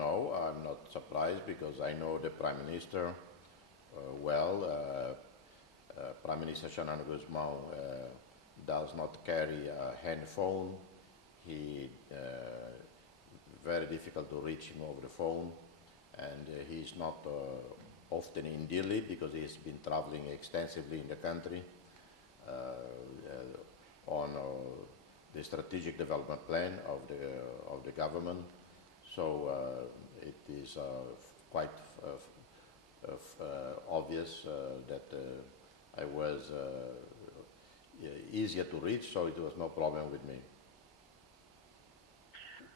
No, I'm not surprised because I know the Prime Minister well. Prime Minister Xanana Guzmão does not carry a handphone. He very difficult to reach him over the phone, and he's not often in Delhi because he's been traveling extensively in the country on the strategic development plan of the government. So it is quite obvious that I was easier to reach, so it was no problem with me.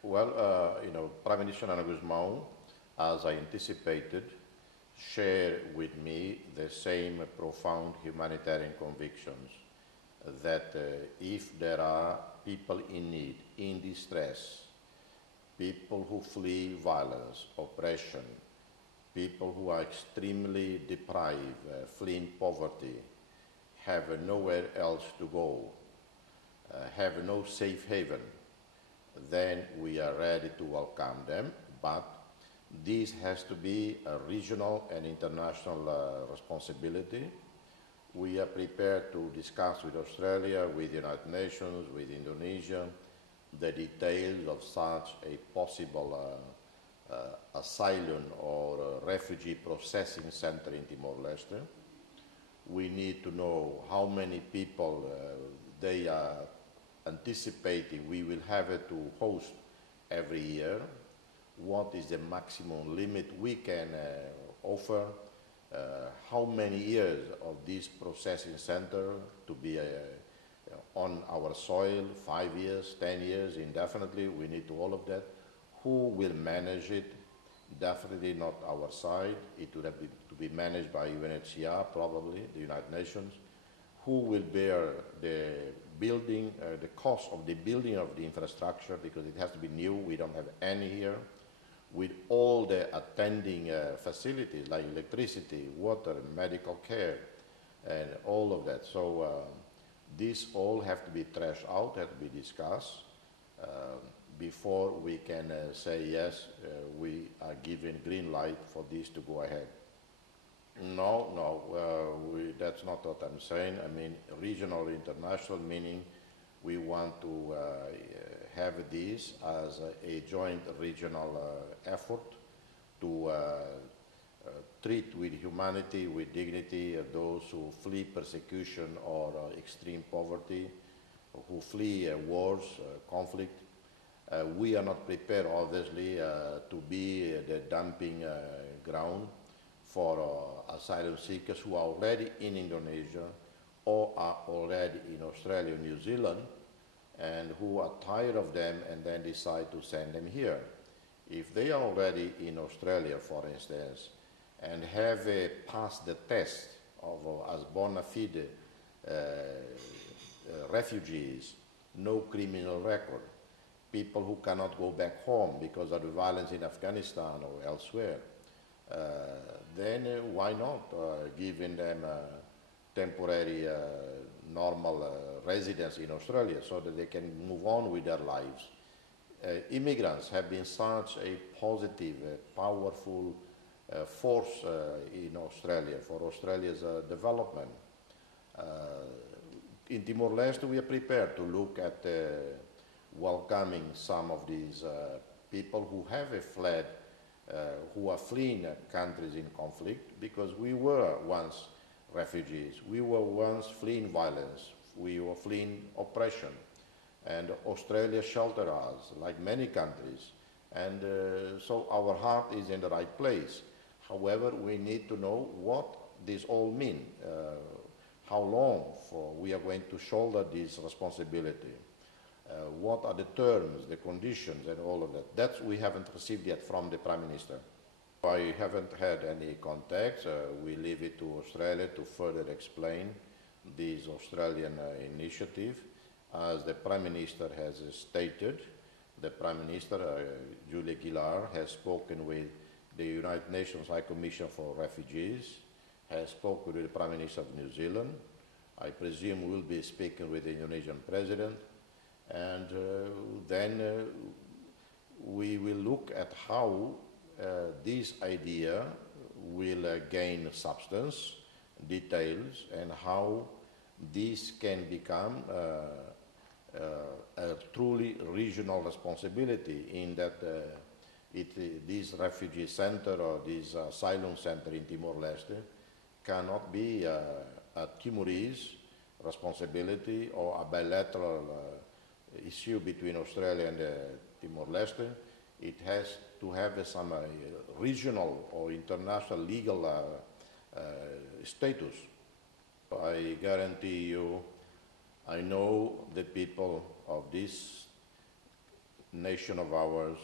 Well, Prime Minister Xanana Guzmão, as I anticipated, share with me the same profound humanitarian convictions that if there are people in need, in distress, people who flee violence, oppression, people who are extremely deprived, fleeing poverty, have nowhere else to go, have no safe haven, then we are ready to welcome them, but this has to be a regional and international responsibility. We are prepared to discuss with Australia, with the United Nations, with Indonesia, the details of such a possible asylum or refugee processing center in Timor-Leste. We need to know how many people they are anticipating we will have to host every year, what is the maximum limit we can offer, how many years of this processing center to be on our soil, 5 years, 10 years, indefinitely, we need to all of that. Who will manage it? Definitely not our side. It would have to be managed by UNHCR, probably, the United Nations. Who will bear the building, the cost of the building of the infrastructure, because it has to be new, we don't have any here, with all the attending facilities like electricity, water, medical care, and all of that. So these all have to be thrashed out, have to be discussed before we can say yes, we are giving green light for this to go ahead. No, that's not what I'm saying. I mean, regional, international, meaning we want to have this as a joint regional effort to treat with humanity, with dignity, those who flee persecution or extreme poverty, who flee wars, conflict. We are not prepared, obviously, to be the dumping ground for asylum seekers who are already in Indonesia or are already in Australia, New Zealand, and who are tired of them and then decide to send them here. If they are already in Australia, for instance, and have passed the test of as bona fide refugees, no criminal record, people who cannot go back home because of the violence in Afghanistan or elsewhere, then why not giving them temporary normal residence in Australia so that they can move on with their lives. Immigrants have been such a positive, powerful force in Australia for Australia's development. In Timor-Leste, we are prepared to look at welcoming some of these people who have fled, who are fleeing countries in conflict, because we were once refugees. We were once fleeing violence. We were fleeing oppression. And Australia sheltered us, like many countries. And so our heart is in the right place. However, we need to know what this all means, how long we are going to shoulder this responsibility, what are the terms, the conditions, and all of that. That we haven't received yet from the Prime Minister. I haven't had any contacts. We leave it to Australia to further explain this Australian initiative. As the Prime Minister has stated, the Prime Minister, Julia Gillard, has spoken with the United Nations High Commission for Refugees, has spoken with the Prime Minister of New Zealand. I presume we'll be speaking with the Indonesian President, and then we will look at how this idea will gain substance, details, and how this can become a truly regional responsibility, in that this refugee center or this asylum center in Timor-Leste cannot be a Timorese responsibility or a bilateral issue between Australia and Timor-Leste. It has to have some regional or international legal status. I guarantee you, I know the people of this nation of ours,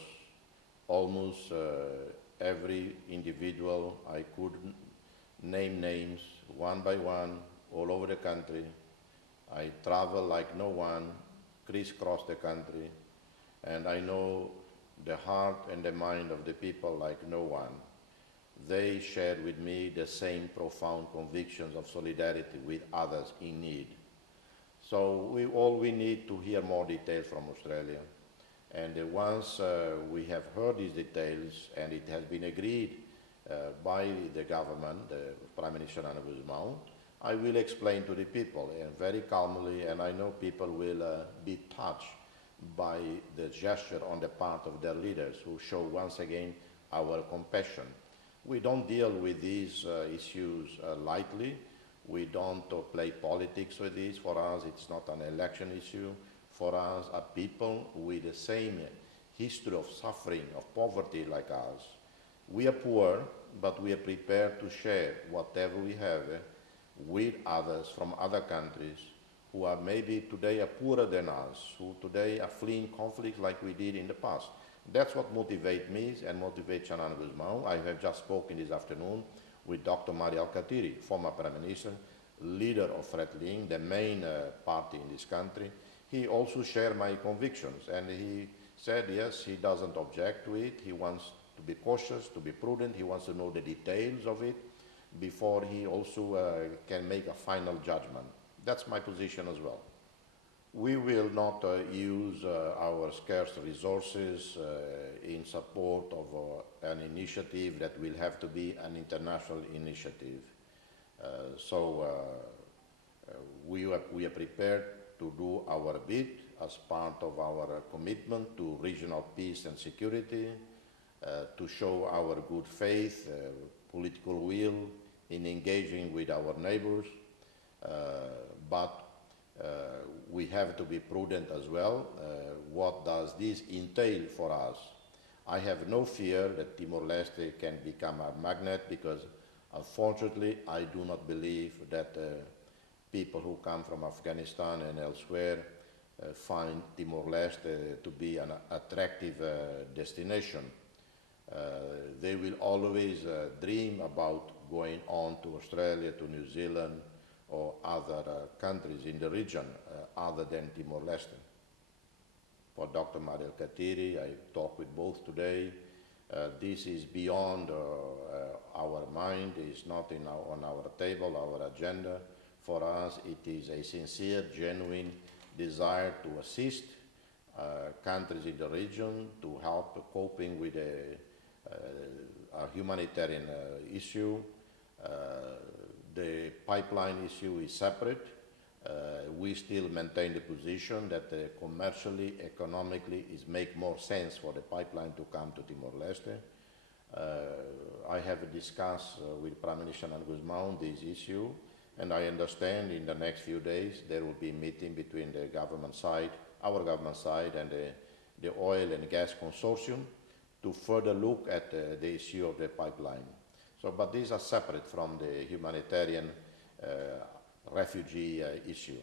almost every individual. I could name names one by one all over the country. I travel like no one, crisscross the country, and I know the heart and the mind of the people like no one. They shared with me the same profound convictions of solidarity with others in need. So all we need to hear more details from Australia. And once we have heard these details and it has been agreed by the government, the Prime Minister Nana Guzmão, I will explain to the people, and very calmly, and I know people will be touched by the gesture on the part of their leaders, who show once again our compassion. We don't deal with these issues lightly. We don't play politics with this. For us, it's not an election issue. For us, are people with the same history of suffering, of poverty like us. We are poor, but we are prepared to share whatever we have with others from other countries who are maybe today are poorer than us, who today are fleeing conflicts like we did in the past. That's what motivates me and motivates Nana Guzmão. I have just spoken this afternoon with Dr. Mario Alkatiri, former Prime Minister, leader of Fredling, the main party in this country. He also shared my convictions, and he said, yes, he doesn't object to it. He wants to be cautious, to be prudent. He wants to know the details of it before he also can make a final judgment. That's my position as well. We will not use our scarce resources in support of an initiative that will have to be an international initiative. We are prepared to do our bit as part of our commitment to regional peace and security, to show our good faith, political will in engaging with our neighbors, but we have to be prudent as well. What does this entail for us? I have no fear that Timor-Leste can become a magnet, because unfortunately I do not believe that people who come from Afghanistan and elsewhere find Timor-Leste to be an attractive destination. They will always dream about going on to Australia, to New Zealand, or other countries in the region other than Timor-Leste. For Dr. Mario Alkatiri, I talked with both today. This is beyond our mind. It's not on our table, our agenda. For us, it is a sincere, genuine desire to assist countries in the region, to help coping with a humanitarian issue. The pipeline issue is separate. We still maintain the position that commercially, economically, it makes more sense for the pipeline to come to Timor-Leste. I have discussed with Prime Minister Nana Guzmão this issue, and I understand in the next few days there will be a meeting between the government side, our government side, and the oil and gas consortium to further look at the issue of the pipeline. But these are separate from the humanitarian refugee issue.